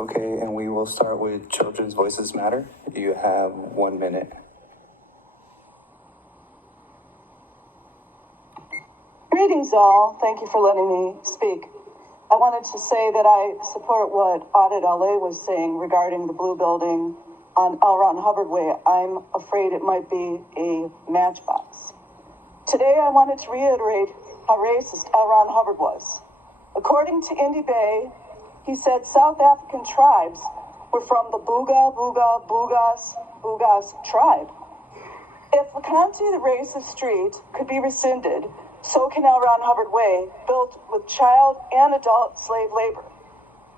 Okay, and we will start with Children's Voices Matter. You have 1 minute. Greetings all. Thank you for letting me speak. I wanted to say that I support what Audit LA was saying regarding the blue building on L. Ron Hubbard Way. I'm afraid it might be a matchbox. Today I wanted to reiterate how racist L. Ron Hubbard was. According to Indy Bay, he said South African tribes were from the Bugas tribe. If Leconte, the racist street, could be rescinded, so can L. Ron Hubbard Way, built with child and adult slave labor.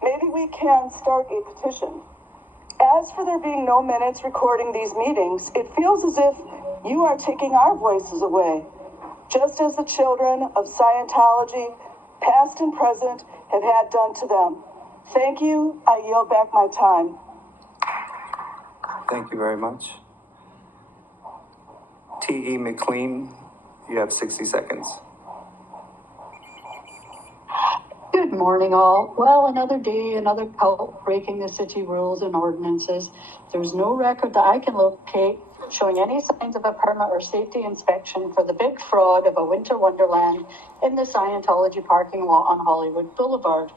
Maybe we can start a petition. As for there being no minutes recording these meetings, it feels as if you are taking our voices away, just as the children of Scientology, past and present, have had done to them. Thank you. I yield back my time. Thank you very much. T.E. McLean, you have 60 seconds. Good morning, all. Well, another day, another cult breaking the city rules and ordinances. There's no record that I can locate showing any signs of a permit or safety inspection for the big fraud of a winter wonderland in the Scientology parking lot on Hollywood Boulevard.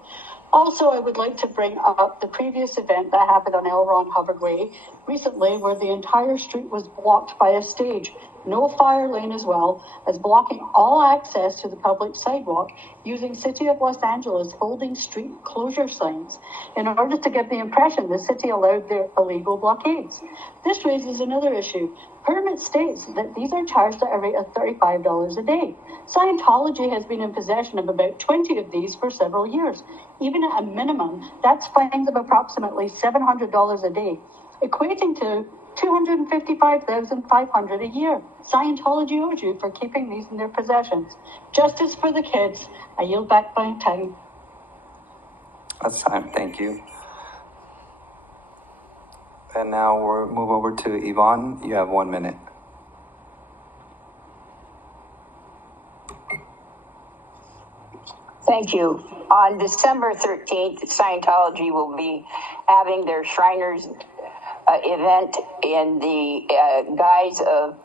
Also, I would like to bring up the previous event that happened on L. Ron Hubbard Way recently, where the entire street was blocked by a stage, no fire lane, as well as blocking all access to the public sidewalk using City of Los Angeles holding street closure signs in order to give the impression the city allowed their illegal blockades. This raises another issue. Permit states that these are charged at a rate of $35 a day. Scientology has been in possession of about 20 of these for several years. Even at a minimum, that's fines of approximately $700 a day, equating to $255,500 a year. Scientology owes you for keeping these in their possessions. Justice for the kids. I yield back my time. That's time. Thank you. And now we'll move over to Yvonne. You have 1 minute. Thank you. On December 13th, Scientology will be having their Shriners event in the guise of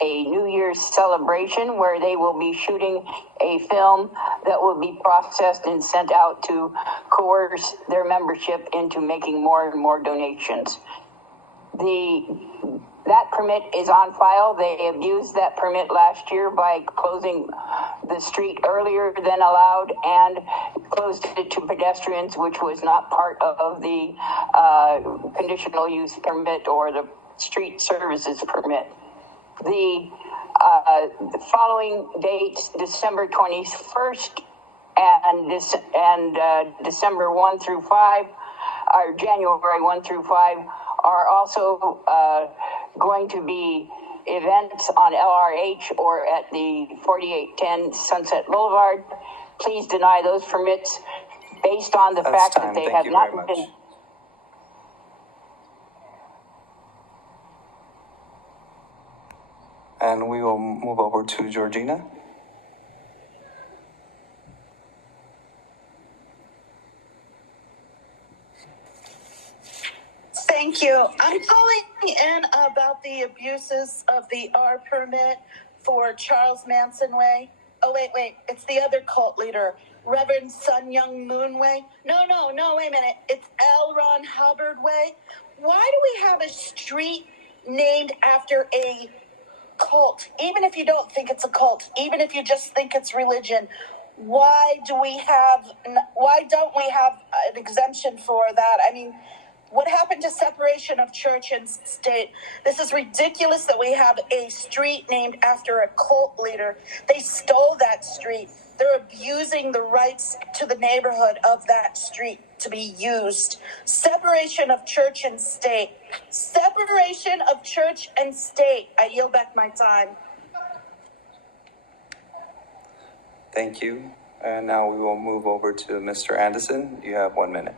a New Year's celebration, where they will be shooting a film that will be processed and sent out to coerce their membership into making more and more donations. That permit is on file. They abused that permit last year by closing the street earlier than allowed and closed it to pedestrians, which was not part of the conditional use permit or the street services permit. The following dates, December 21st and December 1 through 5, or January 1 through 5, are also going to be events on LRH or at the 4810 Sunset Boulevard. Please deny those permits based on the fact that they have not been. And we will move over to Georgina. Thank you. I'm calling in about the abuses of the R permit for Charles Manson Way. Oh, wait. It's the other cult leader, Reverend Sun Young Moon Way. No, wait a minute. It's L. Ron Hubbard Way. Why do we have a street named after a cult? Even if you don't think it's a cult, even if you just think it's religion, why don't we have an exemption for that? I mean, what happened to separation of church and state? This is ridiculous that we have a street named after a cult leader. They stole that street. They're abusing the rights to the neighborhood of that street to be used. Separation of church and state. Separation of church and state. I yield back my time. Thank you. And now we will move over to Mr. Anderson. You have 1 minute.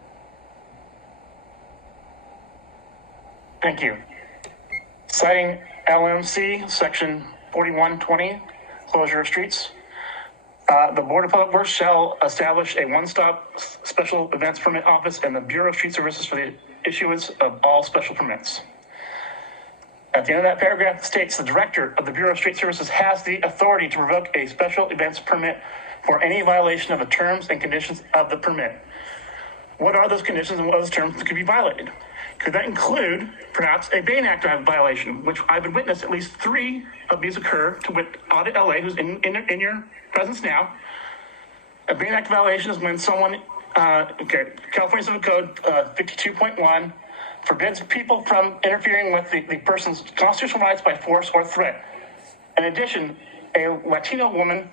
Thank you. Citing LMC Section 4120, closure of streets. The Board of Public Works shall establish a one-stop special events permit office and the Bureau of Street Services for the issuance of all special permits. At the end of that paragraph, it states the director of the Bureau of Street Services has the authority to revoke a special events permit for any violation of the terms and conditions of the permit. What are those conditions and what are those terms that could be violated? Could that include perhaps a Bain Act violation, which I've been witness at least 3 of these occur to with Audit LA, who's in your presence now. A Bain Act violation is when someone, California Civil Code 52.1 forbids people from interfering with the person's constitutional rights by force or threat. In addition, a Latino woman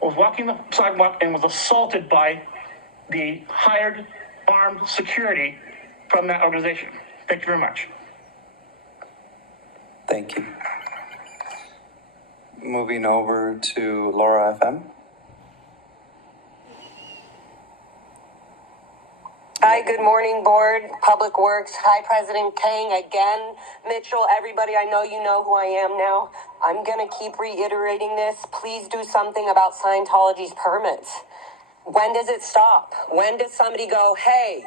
was walking the sidewalk and was assaulted by the hired armed security from that organization. Thank you very much. Thank you. Moving over to Laura FM. Hi, good morning, Board, Public Works. Hi, President Kang. Again, Mitchell, everybody, I know you know who I am now. I'm going to keep reiterating this. Please do something about Scientology's permits. When does it stop? When does somebody go, hey,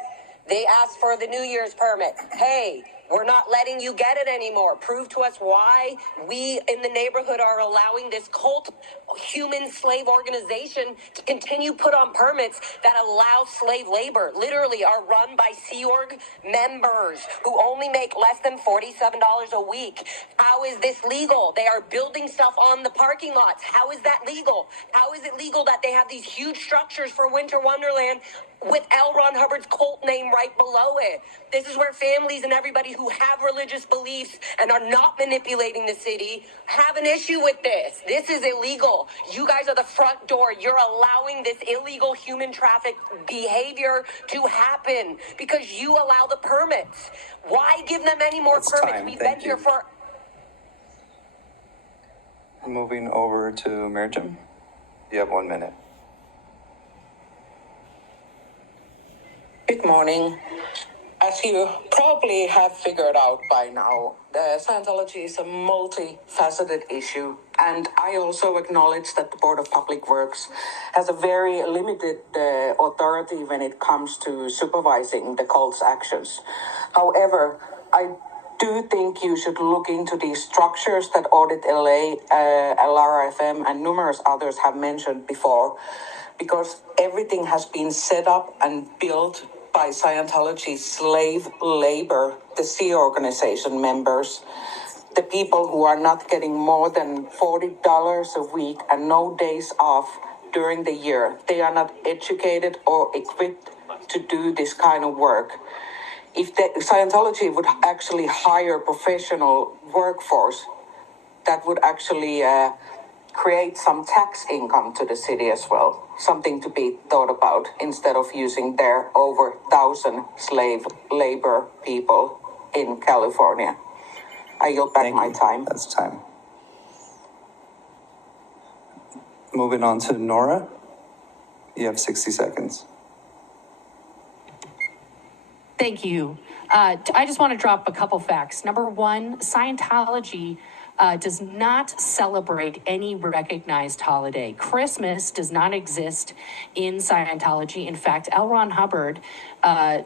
they asked for the New Year's permit. Hey, we're not letting you get it anymore. Prove to us why we in the neighborhood are allowing this cult human slave organization to continue put on permits that allow slave labor, literally are run by Sea Org members who only make less than $47 a week. How is this legal? They are building stuff on the parking lots. How is that legal? How is it legal that they have these huge structures for Winter Wonderland with L. Ron Hubbard's cult name right below it? This is where families and everybody who have religious beliefs and are not manipulating the city have an issue with this. This is illegal. You guys are the front door. You're allowing this illegal human traffic behavior to happen because you allow the permits. Why give them any more permits? We've been here for... Moving over to Mirjam. You have 1 minute. Good morning. As you probably have figured out by now, Scientology is a multifaceted issue, and I also acknowledge that the Board of Public Works has a very limited authority when it comes to supervising the cult's actions. However, I do think you should look into these structures that Audit LA, LR FM, and numerous others have mentioned before, because everything has been set up and built by Scientology's slave labor, the Sea Organization members, the people who are not getting more than $40 a week and no days off during the year. They are not educated or equipped to do this kind of work. If Scientology would actually hire professional workforce, that would actually create some tax income to the city as well. Something to be thought about instead of using their over 1,000 slave labor people in California. I yield back my time. That's time. Moving on to Nora. You have 60 seconds. Thank you. I just want to drop a couple facts. Number one, Scientology does not celebrate any recognized holiday. Christmas does not exist in Scientology. In fact, L. Ron Hubbard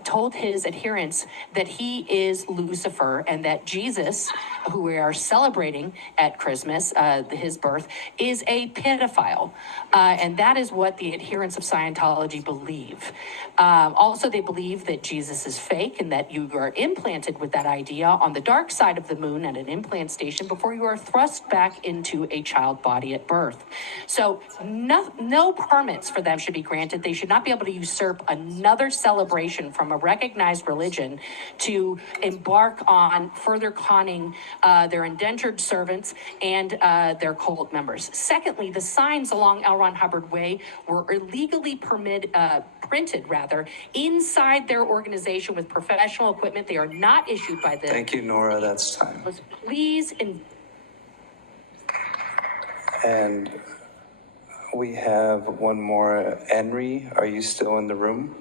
told his adherents that he is Lucifer and that Jesus, who we are celebrating at Christmas, his birth, is a pedophile. And that is what the adherents of Scientology believe. Also, they believe that Jesus is fake and that you are implanted with that idea on the dark side of the moon at an implant station before you are thrust back into a child body at birth. So no permits for them should be granted. They should not be able to usurp another celebration from a recognized religion to embark on further conning their indentured servants and their cult members. Secondly, the signs along L. Ron Hubbard Way were illegally printed inside their organization with professional equipment. They are not issued by the... Thank you, Nora. That's time. Please... And we have one more. Henry, are you still in the room?